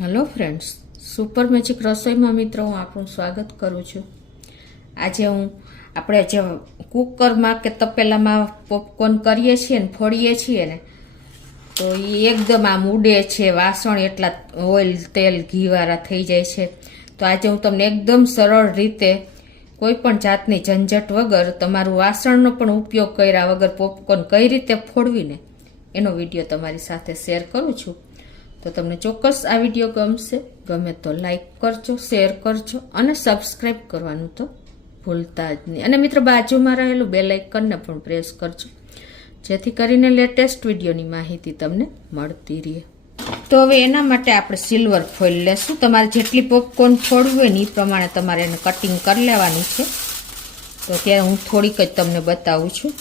Hello friends, super magic રસોઈમાં મિત્રો હું આપણું સ્વાગત કરું છું. આજે આપણે જે કુકરમાં કે તપેલામાં પોપકોર્ન કરીએ છીએ ને ફોડીએ છીએ ને, તો એ એકદમ આમ ઉડે છે, વાસણ એટલા ઓઇલ તેલ ઘીવાળા થઈ જાય છે. તો આજે હું તમને એકદમ સરળ રીતે કોઈ પણ જાતની ઝંઝટ વગર તમારું વાસણનો પણ ઉપયોગ કર્યા વગર પોપકોર્ન કઈ રીતે ફોડવીને એનો વિડીયો તમારી સાથે શેર કરું છું. તો તમને ચોક્કસ આ વિડીયો ગમશે. ગમે તો લાઈક કરજો, શેર કરજો અને સબસ્ક્રાઈબ કરવાનું તો ભૂલતા જ નહીં. અને મિત્રો બાજુમાં રહેલું બેલ આઇકનને પણ પ્રેસ કરજો, જેથી કરીને લેટેસ્ટ વિડીયોની માહિતી તમને મળતી રહે. તો હવે એના માટે આપણે સિલ્વર ફોઇલ લેશું. તમારે જેટલી પોપકોર્ન ફોડવી હોય ને એ પ્રમાણે તમારે એને કટિંગ કરી લેવાની છે. તો અત્યારે હું થોડીક જ તમને બતાવું છું.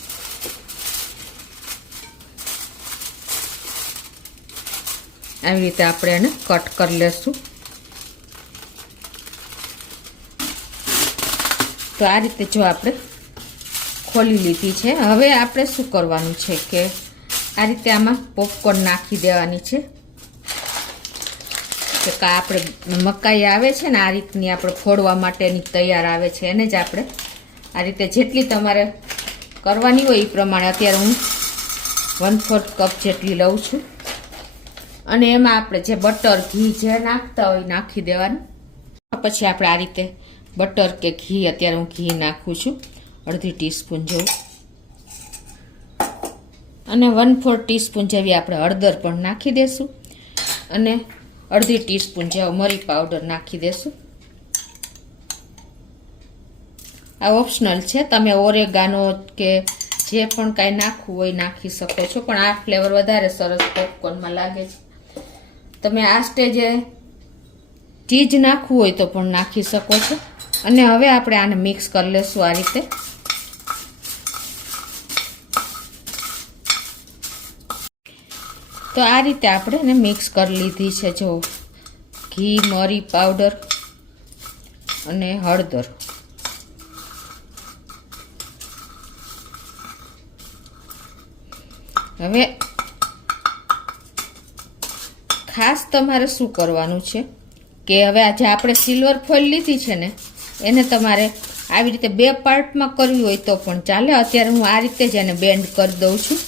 આવી રીતે આપણે એને કટ કરી લેશું. તો આ રીતે જો આપણે ખોલી લીધી છે. હવે આપણે શું કરવાનું છે કે આ રીતે આમાં પોપકોર્ન નાખી દેવાની છે. કે આપણે મકાઈ આવે છે ને આ રીતની આપણે ફોડવા માટેની તૈયાર આવે છે, એને જ આપણે આ રીતે જેટલી તમારે કરવાની હોય એ પ્રમાણે અત્યારે હું 1/4 કપ જેટલી લઉં છું. અને એમાં આપણે જે બટર ઘી જે નાખતા હોય નાખી દેવાનું. પછી આપણે આ રીતે બટર કે ઘી, અત્યારે હું ઘી નાખું છું અડધી ટીસ્પૂન જેવું. અને 1/4 ટીસ્પૂન જેવી આપણે હળદર પણ નાખી દેશું. અને અડધી ટીસ્પૂન જેવો મરી પાવડર નાખી દેશું. આ ઓપ્શનલ છે, તમે ઓરેગાનો કે જે પણ કાંઈ નાખવું હોય નાખી શકો છો, પણ આ ફ્લેવર વધારે સરસ પોપકોર્નમાં લાગે છે. તમે આ સ્ટેજે ચીઝ નાખવું હોય તો પણ નાખી શકો છો. અને હવે આપણે આને મિક્સ કરી લેશું આ રીતે. તો આ રીતે આપણે એને મિક્સ કરી લીધી છે. જો ઘી, મરી પાવડર અને હળદર. હવે ખાસ તમારે શું કરવાનું છે કે હવે આજે આપણે સિલ્વર ફોઇલ લીધી છે ને એને તમારે આવી રીતે 2 પાર્ટમાં કરવી હોય તો પણ ચાલે. અત્યારે હું આ રીતે જ એને બેન્ડ કરી દઉં છું.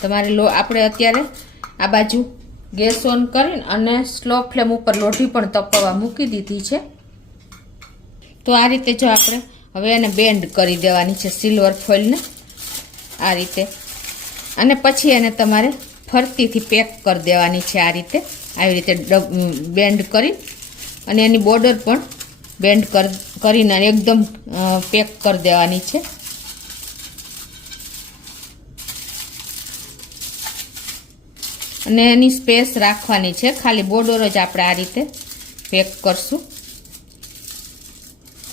તમારે આપણે અત્યારે આ બાજુ ગેસ ઓન કરીને અને સ્લો ફ્લેમ ઉપર લોઢી પણ તપવા મૂકી દીધી છે. તો આ રીતે જો આપણે હવે એને બેન્ડ કરી દેવાની છે સિલ્વર ફોઇલને આ રીતે. અને પછી એને તમારે ફરતીથી પેક કરી દેવાની છે આ રીતે. આવી રીતે બેન્ડ કરી અને એની બોર્ડર પણ બેન્ડ કરીને એકદમ પેક કરી દેવાની છે. અને એની સ્પેસ રાખવાની છે, ખાલી બોર્ડર જ આપણે આ રીતે પેક કરશું.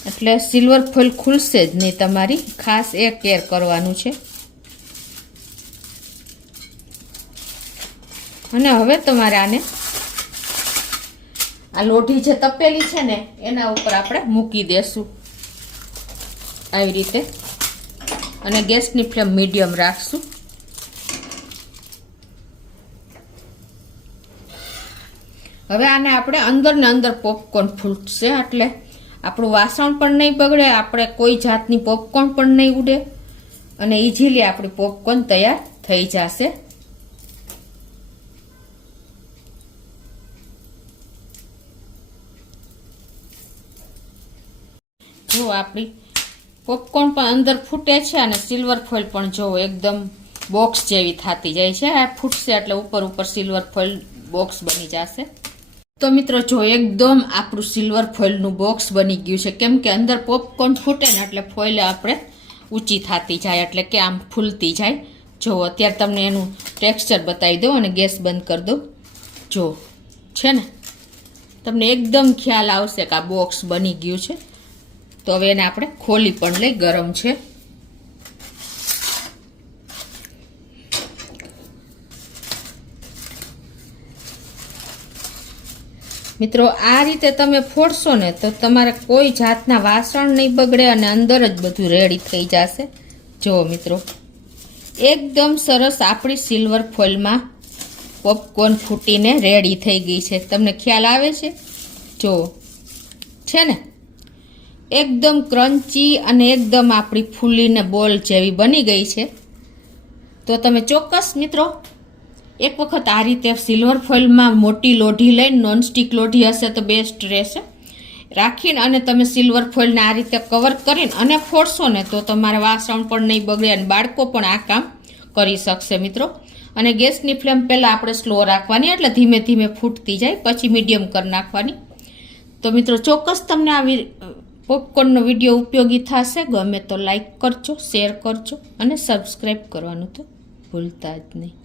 એટલે સિલ્વર ફોઇલ ખુલશે જ નહીં તમારી. ખાસ એ કેર કરવાનું છે. અને હવે તમારે આને આ લોઢી જે તપેલી છે ને એના ઉપર આપણે મૂકી દેશું આવી રીતે. અને ગેસની ફ્લેમ મીડિયમ રાખશું. હવે આને આપણે અંદર ને અંદર પોપકોર્ન ફૂટશે, એટલે આપણું વાસણ પણ નહીં બગડે, આપણે કોઈ જાતની પોપકોર્ન પણ નહીં ઉડે અને ઇઝીલી આપણી પોપકોર્ન તૈયાર થઈ જશે. જો આપણી પોપકોર્ન પણ અંદર ફૂટે છે અને સિલ્વર ફોઇલ પણ જો એકદમ બોક્સ જેવી થતી જાય છે. આ ફૂટશે એટલે ઉપર ઉપર સિલ્વર ફોઇલ બોક્સ બની જશે. તો મિત્રો જો એકદમ આપણું સિલ્વર ફોઇલનું બોક્સ બની ગયું છે, કેમ કે અંદર પોપકોર્ન ફૂટે ને એટલે ફોઇલ આપણે ઊંચી થતી જાય, એટલે કે આમ ફૂલતી જાય. જો અત્યારે તમને એનું ટેક્સચર બતાવી દઉં અને ગેસ બંધ કરી દઉં. જો છે ને તમને એકદમ ખ્યાલ આવશે કે આ બોક્સ બની ગયું છે. તો હવે એને આપણે ખોલી પણ લઈ, ગરમ છે. મિત્રો આ રીતે તમે ફોડશો ને તો તમારે કોઈ જાતના વાસણ નહીં બગડે અને અંદર જ બધું રેડી થઈ જશે. જુઓ મિત્રો, એકદમ સરસ આપણી સિલ્વર ફોઇલમાં પોપકોર્ન ફૂટીને રેડી થઈ ગઈ છે. તમને ખ્યાલ આવે છે? જુઓ, છે ને એકદમ ક્રન્ચી અને એકદમ આપણી ફૂલીને બોલ જેવી બની ગઈ છે. તો તમે ચોક્કસ મિત્રો એક વખત આ રીતે સિલ્વર ફોઇલમાં મોટી લોઢી લઈને, નોનસ્ટિક લોઢી હશે તો બેસ્ટ રહેશે, રાખીને અને તમે સિલ્વર ફોઇલને આ રીતે કવર કરીને અને ફોડશો ને તો તમારા વાસણ પણ નહીં બગડે અને બાળકો પણ આ કામ કરી શકશે મિત્રો. અને ગેસની ફ્લેમ પહેલાં આપણે સ્લો રાખવાની, એટલે ધીમે ધીમે ફૂટતી જાય, પછી મીડિયમ કરી નાખવાની. તો મિત્રો ચોક્કસ તમને આવી પોપકોર્નનો વિડીયો ઉપયોગી થશે. ગમે તો લાઈક કરજો, શેર કરજો અને સબસ્ક્રાઈબ કરવાનું તો ભૂલતા જ નહીં.